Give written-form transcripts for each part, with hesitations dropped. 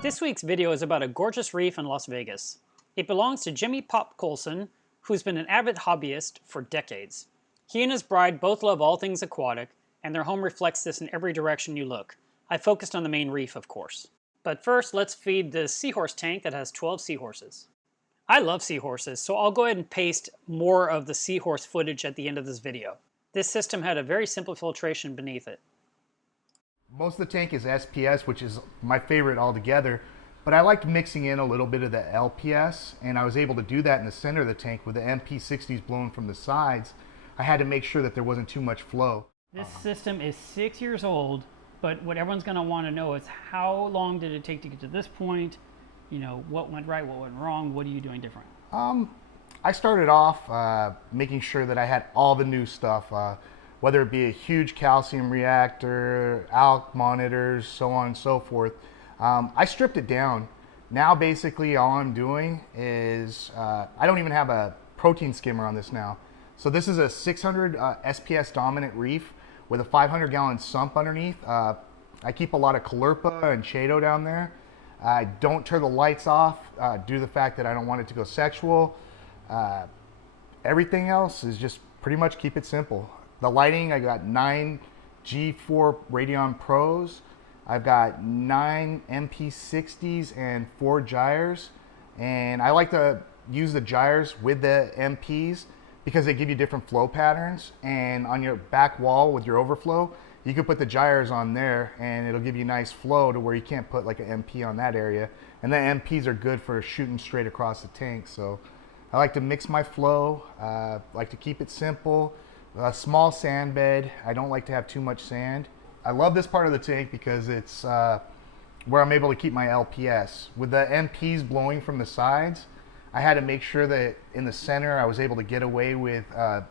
This week's video is about a gorgeous reef in Las Vegas. It belongs to Jimmy Pop Colson, who's been an avid hobbyist for decades. He and his bride both love all things aquatic, and their home reflects this in every direction you look. I focused on the main reef, of course. But first, let's feed the seahorse tank that has 12 seahorses. I love seahorses, so I'll go ahead and paste more of the seahorse footage at the end of this video. This system had a very simple filtration beneath it. Most of the tank is SPS, which is my favorite altogether, but I liked mixing in a little bit of the LPS, and I was able to do that in the center of the tank with the MP60s blowing from the sides. I had to make sure that there wasn't too much flow. This system is 6 years old, but what everyone's going to want to know is how long did it take to get to this point? You know, what went right, what went wrong, what are you doing different? I started off making sure that I had all the new stuff, whether it be a huge calcium reactor, ALK monitors, so on and so forth. I stripped it down. Now basically all I'm doing is, I don't even have a protein skimmer on this now. So this is a 600 SPS-dominant reef with a 500-gallon sump underneath. I keep a lot of Caulerpa and Chaeto down there. I don't turn the lights off due to the fact that I don't want it to go sexual. Everything else is just pretty much keep it simple. The lighting, I got 9 G4 Radeon Pros. I've got 9 MP60s and 4 gyres. And I like to use the gyres with the MPs because they give you different flow patterns. And on your back wall with your overflow, you can put the gyres on there and it'll give you nice flow to where you can't put like an MP on that area. And the MPs are good for shooting straight across the tank. So I like to mix my flow, like to keep it simple. A small sand bed. I don't like to have too much sand. I love this part of the tank because it's where I'm able to keep my LPS. With the MPs blowing from the sides, I had to make sure that in the center I was able to get away with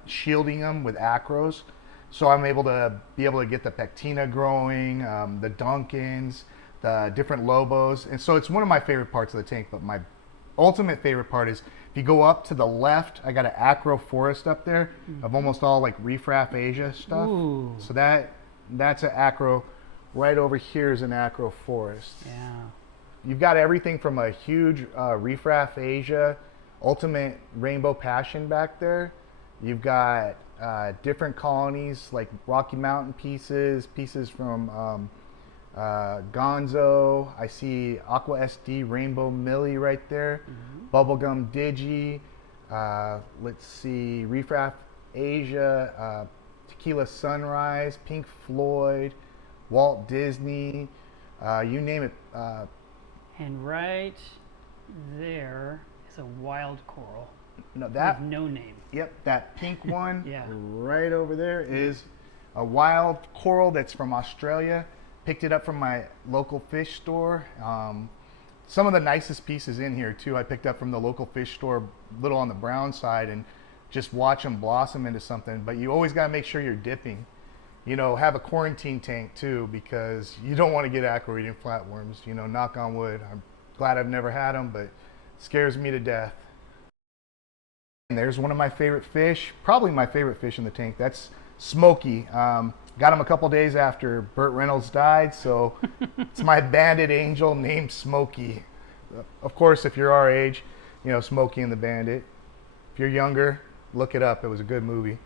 shielding them with acros. So I'm able to get the pectina growing, the Duncans, the different Lobos. And so it's one of my favorite parts of the tank, but my ultimate favorite part is if you go up to the left, I got an acro forest up there of almost all like Reef Asia stuff. Ooh. So that's an acro. Right over here is an acro forest. Yeah. You've got everything from a huge Reef Asia, ultimate rainbow passion back there. You've got different colonies like Rocky Mountain pieces from Gonzo. I see Aqua SD Rainbow Millie right there. Bubblegum Digi. Let's see, Reef Asia, Tequila Sunrise, Pink Floyd, Walt Disney, you name it. And right there is a wild coral. No, that with no name. Yep, that pink one. Yeah. Right over there is a wild coral that's from Australia. Picked it up from my local fish store. Some of the nicest pieces in here too I picked up from the local fish store, a little on the brown side, and just watch them blossom into something. But you always got to make sure you're dipping. You know, have a quarantine tank too, because you don't want to get acro eating flatworms. You know, knock on wood. I'm glad I've never had them, but it scares me to death. And there's one of my favorite fish, probably my favorite fish in the tank. That's Smokey. Got him a couple days after Burt Reynolds died, so it's my bandit angel named Smokey. Of course, if you're our age, you know, Smokey and the Bandit. If you're younger, look it up. It was a good movie.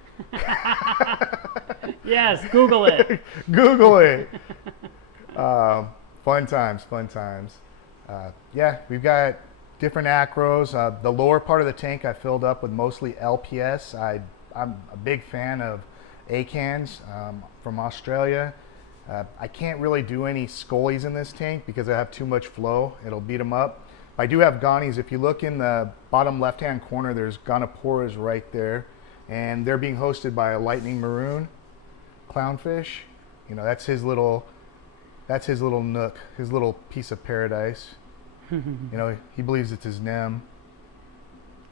Yes, Google it. Google it. Fun times, fun times. Yeah, we've got different acros. The lower part of the tank I filled up with mostly LPS. I'm a big fan of Acans from Australia. I can't really do any scullies in this tank because I have too much flow. It'll beat them up. I do have Ghanies. If you look in the bottom left-hand corner, there's Gonoporas right there, and they're being hosted by a lightning maroon clownfish. You know, that's his little nook, his little piece of paradise. You know, he believes it's his nem.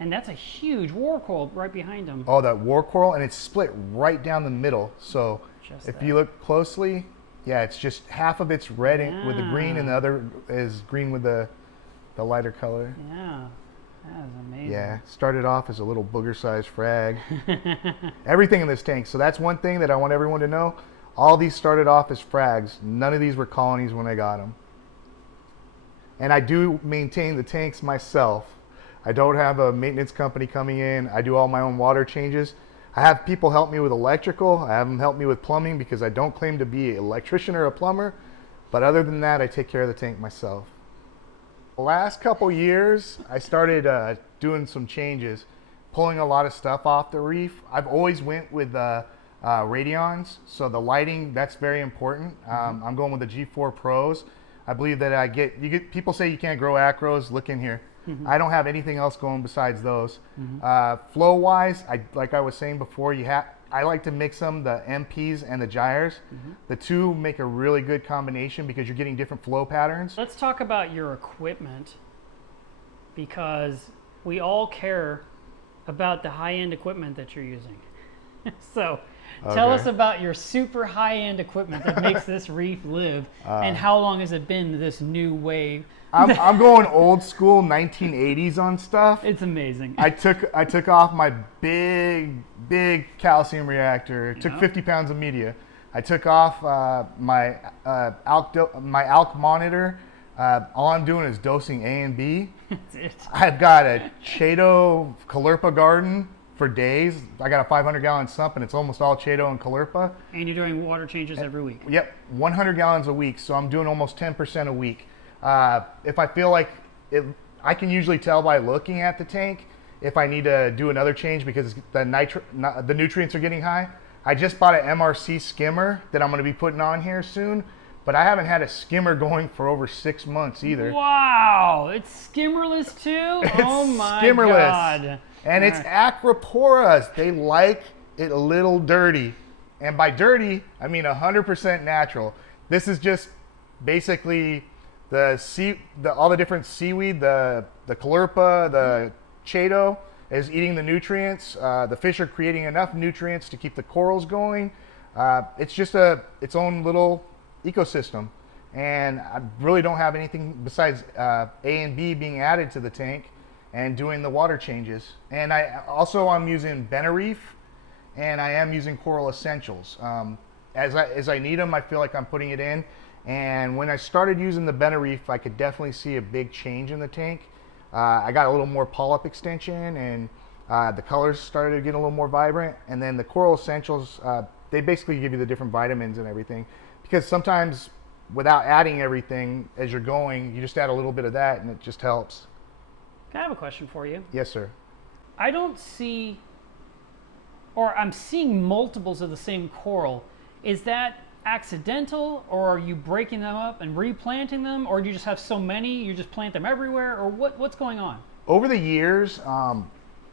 And that's a huge war coral right behind him. Oh, that war coral, and it's split right down the middle. So Just if that. you look closely, yeah, it's just half of it's red with the green, and the other is green with the lighter color. Yeah, that is amazing. Yeah, started off as a little booger-sized frag. Everything in this tank. So that's one thing that I want everyone to know. All these started off as frags. None of these were colonies when I got them. And I do maintain the tanks myself. I don't have a maintenance company coming in. I do all my own water changes. I have people help me with electrical. I have them help me with plumbing because I don't claim to be an electrician or a plumber. But other than that, I take care of the tank myself. The last couple years, I started doing some changes, pulling a lot of stuff off the reef. I've always went with radions, so the lighting, that's very important. I'm going with the G4 Pros. I believe that people say you can't grow acros. Look in here. I don't have anything else going besides those. Flow wise, like I was saying before, I like to mix them, the MPs and the gyres. The two make a really good combination because you're getting different flow patterns. Let's talk about your equipment, because we all care about the high-end equipment that you're using. So tell us about your super high-end equipment that makes this reef live, and how long has it been this new wave? I'm going old school 1980s on stuff. It's amazing. I took off my big calcium reactor. It took 50 pounds of media. I took off my ALK monitor. All I'm doing is dosing A and B. That's it. I've got a Chaeto Callirpa garden for days. I got a 500-gallon sump, and it's almost all Chaeto and Callirpa. And you're doing water changes every week. Yep, 100 gallons a week, so I'm doing almost 10% a week. If I feel like I can usually tell by looking at the tank if I need to do another change because the nutrients are getting high. I just bought an MRC skimmer that I'm going to be putting on here soon, but I haven't had a skimmer going for over 6 months either. Wow, it's skimmerless too? Oh my skimmerless. God. And it's Acroporas. They like it a little dirty. And by dirty, I mean 100% natural. This is just basically all the different seaweed, the Callirpa, the Chaeto is eating the nutrients. The fish are creating enough nutrients to keep the corals going. It's just its own little ecosystem. And I really don't have anything besides A and B being added to the tank and doing the water changes. And I'm using reef, and I am using Coral Essentials. As I need them, I feel like I'm putting it in. And when I started using the reef, I could definitely see a big change in the tank. I got a little more polyp extension, and the colors started to get a little more vibrant. And then the Coral Essentials, they basically give you the different vitamins and everything. Because sometimes without adding everything as you're going, you just add a little bit of that and it just helps. Can I have a question for you? Yes, sir. I don't see, or I'm seeing multiples of the same coral. Is that accidental, or are you breaking them up and replanting them, or do you just have so many you just plant them everywhere, or what's going on? Over the years,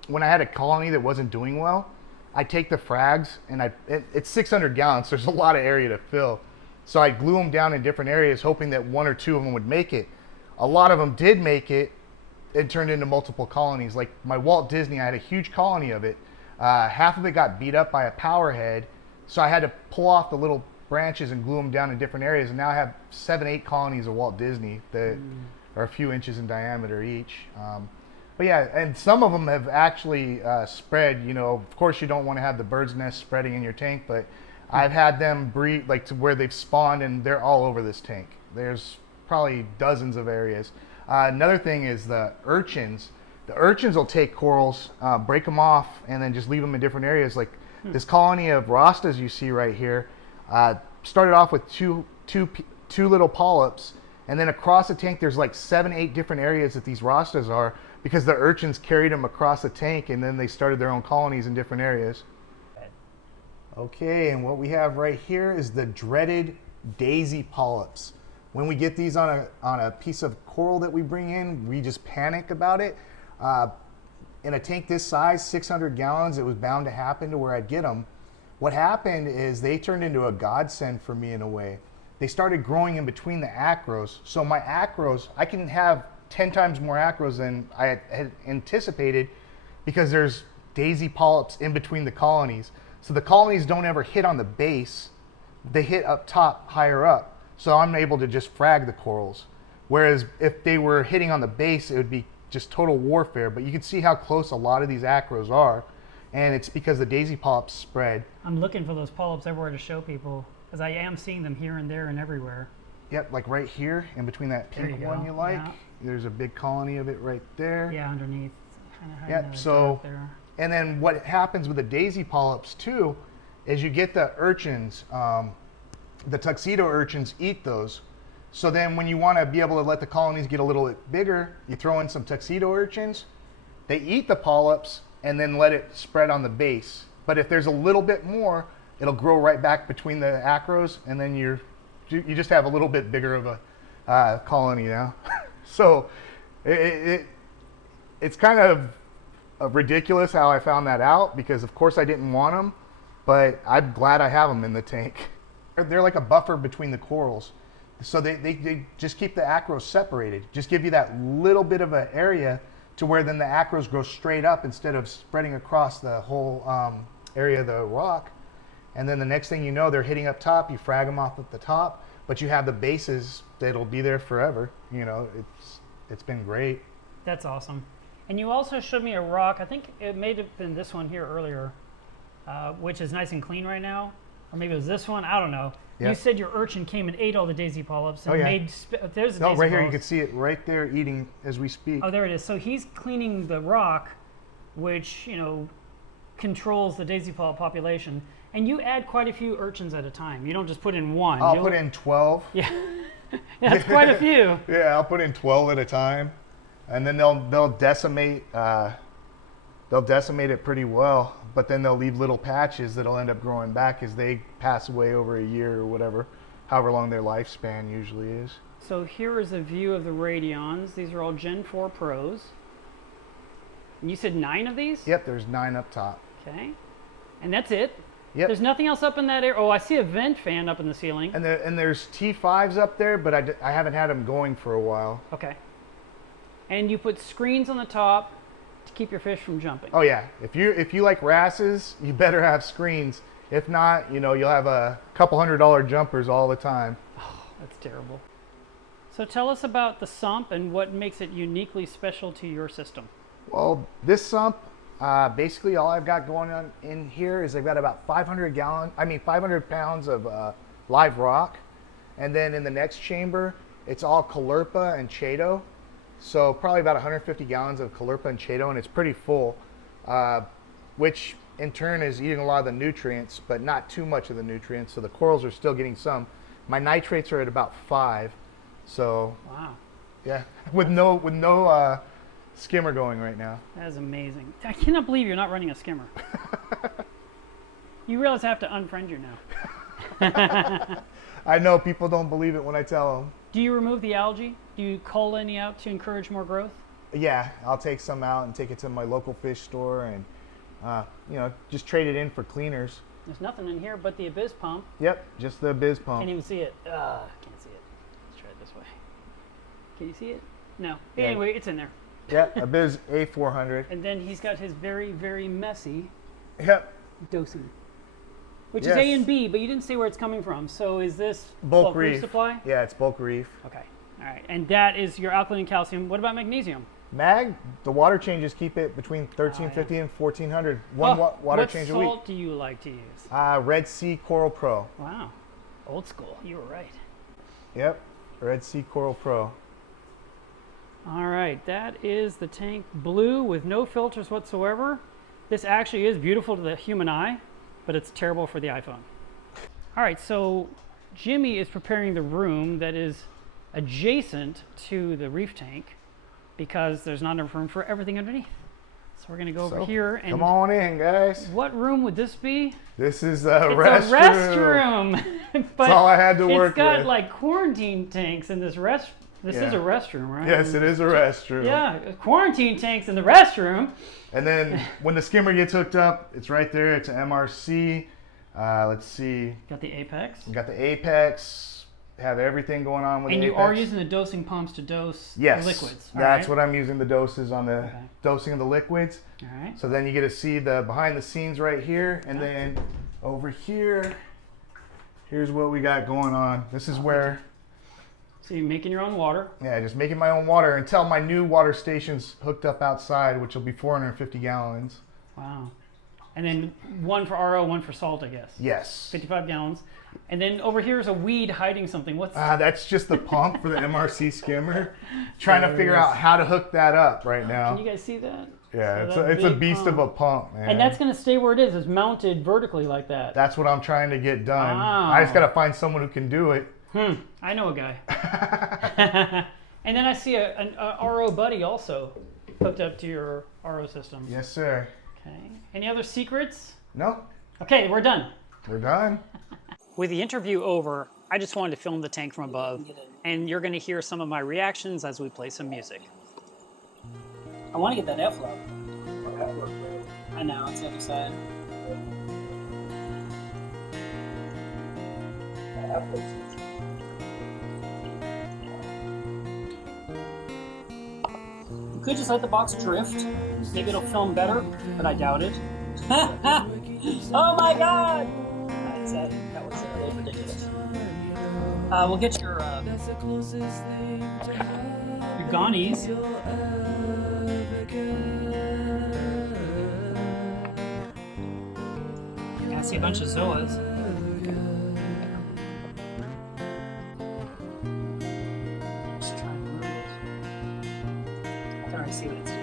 when I had a colony that wasn't doing well, I take the frags and it's 600 gallons, so there's a lot of area to fill. So I glue them down in different areas, hoping that one or two of them would make it. A lot of them did make it. It turned into multiple colonies. Like my Walt Disney, I had a huge colony of it. Half of it got beat up by a power head, so I had to pull off the little branches and glue them down in different areas. And now I have 7-8 colonies of Walt Disney that are a few inches in diameter each. But yeah, and some of them have actually spread. You know, of course you don't want to have the bird's nest spreading in your tank, but I've had them breed like to where they've spawned, and they're all over this tank. There's probably dozens of areas. Another thing is the urchins. The urchins will take corals, break them off, and then just leave them in different areas. Like this colony of Rastas you see right here started off with two little polyps, and then across the tank there's like 7-8 different areas that these Rastas are, because the urchins carried them across the tank, and then they started their own colonies in different areas. Okay, and what we have right here is the dreaded daisy polyps. When we get these on a piece of coral that we bring in, we just panic about it. In a tank this size, 600 gallons, it was bound to happen to where I'd get them. What happened is they turned into a godsend for me in a way. They started growing in between the acros. So my acros, I can have 10 times more acros than I had anticipated, because there's daisy polyps in between the colonies. So the colonies don't ever hit on the base, they hit up top, higher up. So I'm able to just frag the corals. Whereas if they were hitting on the base, it would be just total warfare. But you can see how close a lot of these acros are. And it's because the daisy polyps spread. I'm looking for those polyps everywhere to show people, because I am seeing them here and there and everywhere. Yep, like right here in between that pink one you like. Yeah. There's a big colony of it right there. Yeah, underneath. Yep, so, and then what happens with the daisy polyps too is you get the urchins, the tuxedo urchins eat those. So then when you want to be able to let the colonies get a little bit bigger, you throw in some tuxedo urchins. They eat the polyps and then let it spread on the base. But if there's a little bit more, it'll grow right back between the acros, and then you just have a little bit bigger of a colony now. So it's kind of ridiculous how I found that out, because of course I didn't want them, but I'm glad I have them in the tank. They're like a buffer between the corals. So they just keep the acros separated, just give you that little bit of an area to where then the acros grow straight up instead of spreading across the whole area of the rock. And then the next thing you know, they're hitting up top, you frag them off at the top, but you have the bases that'll be there forever. You know, it's been great. That's awesome. And you also showed me a rock, I think it may have been this one here earlier, which is nice and clean right now. Or maybe it was this one, I don't know. Yep. You said your urchin came and ate all the daisy polyps and made, there's the daisy right here, polyps. you can see it right there eating as we speak. Oh, there it is. So he's cleaning the rock, which, you know, controls the daisy polyp population. And you add quite a few urchins at a time. You don't just put in one. I'll put in 12. Yeah, that's quite a few. Yeah, I'll put in 12 at a time. And then they'll decimate it pretty well, but then they'll leave little patches that'll end up growing back as they pass away over a year or whatever, however long their lifespan usually is. So here is a view of the radions. These are all Gen 4 Pros. And you said 9 of these? Yep, there's 9 up top. Okay. And that's it? Yep. There's nothing else up in that area? Oh, I see a vent fan up in the ceiling. And there's T5s up there, but I haven't had them going for a while. Okay. And you put screens on the top to keep your fish from jumping. Oh yeah, if you like wrasses, you better have screens. If not, you know, you'll have a couple $100 jumpers all the time. Oh, that's terrible. So tell us about the sump and what makes it uniquely special to your system. Well, this sump, basically all I've got going on in here is I've got about 500 pounds of live rock, and then in the next chamber, it's all Caulerpa and Chaeto. So probably about 150 gallons of Caulerpa and Chaeto, and it's pretty full, which in turn is eating a lot of the nutrients, but not too much of the nutrients. So the corals are still getting some. My nitrates are at about 5. So wow, yeah, with no skimmer going right now. That is amazing. I cannot believe you're not running a skimmer. You realize I have to unfriend you now. I know people don't believe it when I tell them. Do you remove the algae? Do you cull any out to encourage more growth? Yeah, I'll take some out and take it to my local fish store and you know, just trade it in for cleaners. There's nothing in here but the Abyss pump. Yep, just the Abyss pump. Can't even see it. Can't see it. Let's try it this way. Can you see it? No. Yeah. Anyway, it's in there. Yeah, Abyss A400. And then he's got his very, very messy dosing. Which is A and B, but you didn't say where it's coming from. So is this bulk reef supply? Yeah, it's bulk reef. Okay. All right. And that is your alkaline and calcium. What about magnesium? Mag, the water changes keep it between 1350 and 1400. Water change a week. What salt do you like to use? Red Sea Coral Pro. Wow. Old school. You were right. Yep. Red Sea Coral Pro. All right. That is the tank blue with no filters whatsoever. This actually is beautiful to the human eye, but it's terrible for the iPhone. All right. So Jimmy is preparing the room that is adjacent to the reef tank, because there's not enough room for everything underneath. So we're going to go over here and... Come on in, guys. What room would this be? This is a restroom. It's a restroom. But that's all I had to work with. It's got like quarantine tanks in this This is a restroom, right? Yes, it is a restroom. Yeah, quarantine tanks in the restroom. And then when the skimmer gets hooked up, it's right there. It's an MRC. Let's see. Got the Apex. Got the Apex. Have everything going on with the Apex. And you are using the dosing pumps to dose the liquids. That's what I'm using, the doses on the dosing of the liquids. All right. So then you get to see the behind the scenes right here. And then over here, here's what we got going on. This is where... So you're making your own water? Yeah, just making my own water until my new water station's hooked up outside, which will be 450 gallons. Wow. And then one for RO, one for salt, I guess. Yes. 55 gallons. And then over here is a weed hiding something. What's that's just the pump for the MRC skimmer. Trying to figure out how to hook that up right now. Can you guys see that? Yeah, So it's a beast pump. of a pump, man. And that's going to stay where it is. It's mounted vertically like that. That's what I'm trying to get done. Wow. I just got to find someone who can do it. I know a guy. And then I see a RO buddy also hooked up to your RO system. Yes, sir. Okay. Any other secrets? No. Okay, we're done. We're done. With the interview over, I just wanted to film the tank from above, and you're going to hear some of my reactions as we play some music. I want to get that airflow. I know, it's the other side. You could just let the box drift. Maybe it'll film better, but I doubt it. Oh my god! That was a little ridiculous. We'll get your Ghanies. I see a bunch of Zoas. Just try and move it. I can already see what it's doing.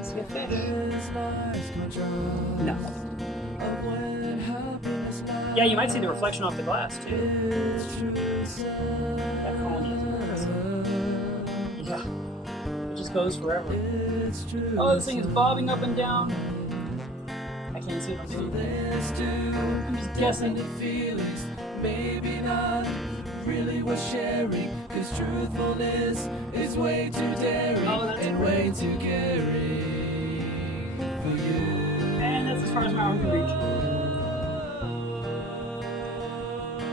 See a fish? No. Yeah, you might see the reflection off the glass too. That colony is impressive. Yeah. It just goes forever. Oh, this thing is bobbing up and down. I can't see what I'm doing. I'm just guessing. Maybe not really worth sharing, cause truthfulness is way too daring and way too caring for you. And that's as far as my arm can reach.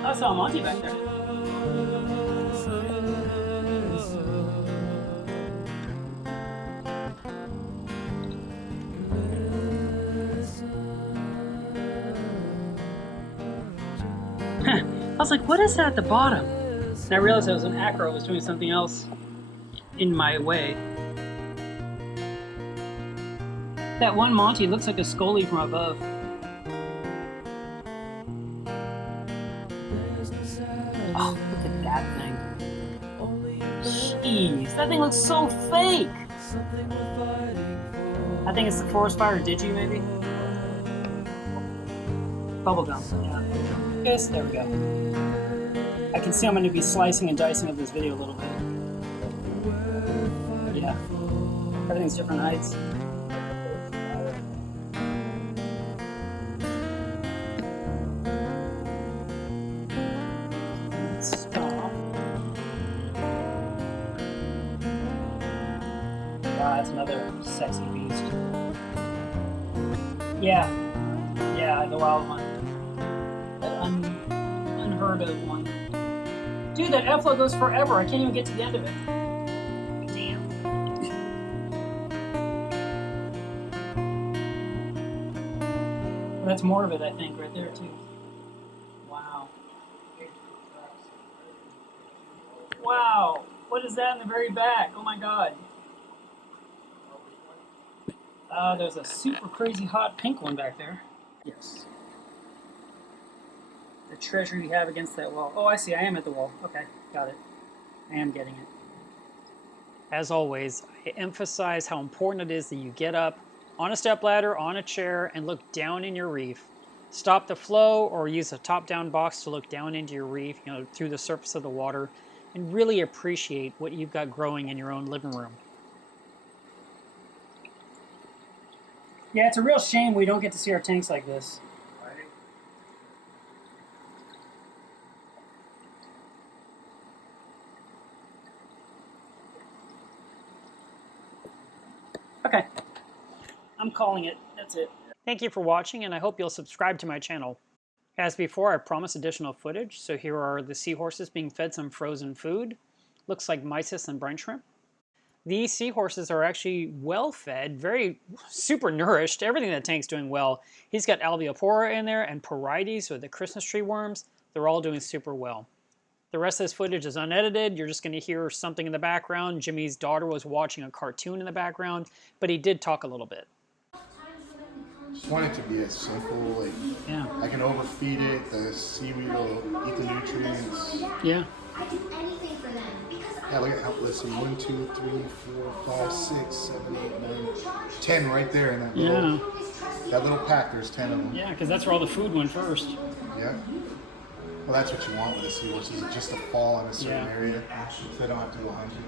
I saw a Monty back there. I was like, what is that at the bottom? And I realized it was an acro. Was doing something else in my way. That one Monty looks like a Scully from above. Oh, look at that thing. Jeez, that thing looks so fake. I think it's the forest fire Digi, maybe? Bubblegum, yeah. Yes, there we go. I can see I'm going to be slicing and dicing of this video a little bit. Yeah. Everything's different heights. Stop. Wow, that's another sexy beast. Yeah. Yeah, the wild one. That unheard of one. Dude, that airflow goes forever. I can't even get to the end of it. Damn. That's more of it, I think, right there, too. Wow. Wow. What is that in the very back? Oh my god. There's a super crazy hot pink one back there. Yes. The treasure you have against that wall. Oh, I see. I am at the wall. Okay, got it. I am getting it. As always, I emphasize how important it is that you get up on a stepladder, on a chair, and look down in your reef. Stop the flow or use a top-down box to look down into your reef, through the surface of the water, and really appreciate what you've got growing in your own living room. Yeah, it's a real shame we don't get to see our tanks like this. Okay, I'm calling it. That's it. Thank you for watching, and I hope you'll subscribe to my channel. As before, I promised additional footage, so here are the seahorses being fed some frozen food. Looks like mysis and brine shrimp. These seahorses are actually well fed, very super nourished. Everything in the tank's doing well. He's got alveopora in there and porites, or the Christmas tree worms. They're all doing super well. The rest of this footage is unedited. You're just going to hear something in the background. Jimmy's daughter was watching a cartoon in the background, but he did talk a little bit. Just want it to be as simple, like Yeah. I can overfeed it, the seaweed will eat the nutrients. Yeah. I do anything for them because Yeah, look at how, let's see, 1, 2, 3, 4, 5, 6, 7, 8, 9, 10 right there in that little pack, there's 10 of them. Yeah, because that's where all the food went first. Yeah. Well, that's what you want with a seahorse, is just to fall in a certain area, so they don't have to go hunting.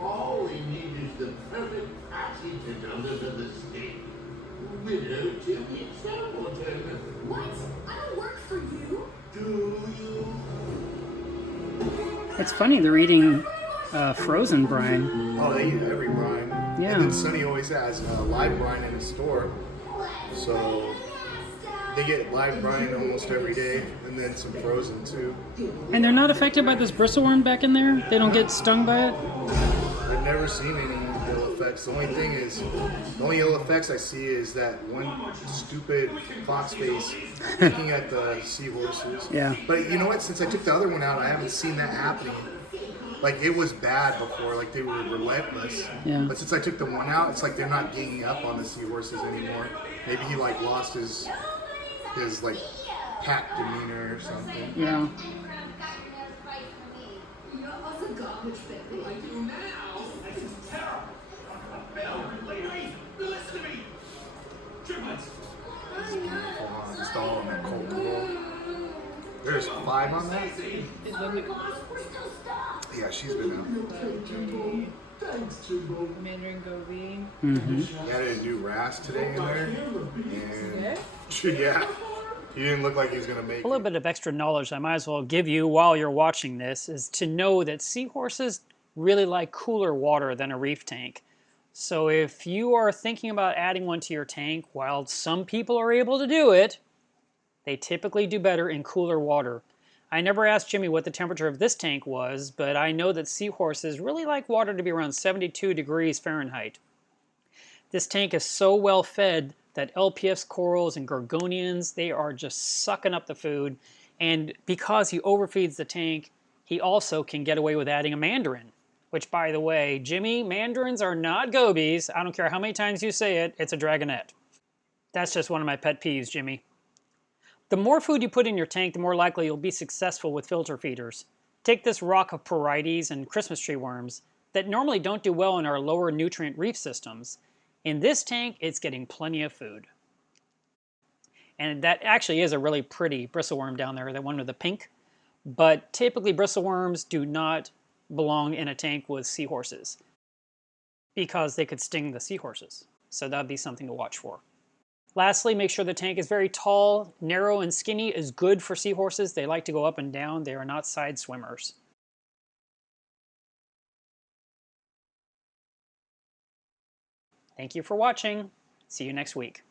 All we need is the perfect passage under the stick. Widow Jimmy Templeton. what? I don't work for you. Do you? It's funny they're eating frozen brine. Oh, they eat every brine. Yeah. And then Sonny always has live brine in his store, so they get live brine almost every day, and then some frozen too. And they're not affected by this bristleworm back in there? They don't get stung by it? I've never seen any ill effects. The only ill effects I see is that one stupid fox face looking at the seahorses. Yeah. But you know what? Since I took the other one out, I haven't seen that happening. Like, it was bad before, like they were relentless. Yeah. But since I took the one out, it's like they're not ganging up on the seahorses anymore. Maybe he like lost his like pack demeanor or something. Yeah. Hold on, just all on that cold cool. There's 5 on that? Yeah, she's been out. Mandarin Gobi. He had a new wrasse today in there. And yeah, he didn't look like he was going to make A little bit of extra knowledge I might as well give you while you're watching this is to know that seahorses really like cooler water than a reef tank. So if you are thinking about adding one to your tank, while some people are able to do it, they typically do better in cooler water. I never asked Jimmy what the temperature of this tank was, but I know that seahorses really like water to be around 72 degrees Fahrenheit. This tank is so well fed that LPS corals and gorgonians, they are just sucking up the food. And because he overfeeds the tank, he also can get away with adding a mandarin. Which, by the way, Jimmy, mandarins are not gobies. I don't care how many times you say it, it's a dragonette. That's just one of my pet peeves, Jimmy. The more food you put in your tank, the more likely you'll be successful with filter feeders. Take this rock of porites and Christmas tree worms that normally don't do well in our lower nutrient reef systems. In this tank, it's getting plenty of food. And that actually is a really pretty bristleworm down there, that one with the pink. But typically bristleworms do not belong in a tank with seahorses because they could sting the seahorses. So that'd be something to watch for. Lastly, make sure the tank is very tall. Narrow and skinny is good for seahorses. They like to go up and down. They are not side swimmers. Thank you for watching. See you next week.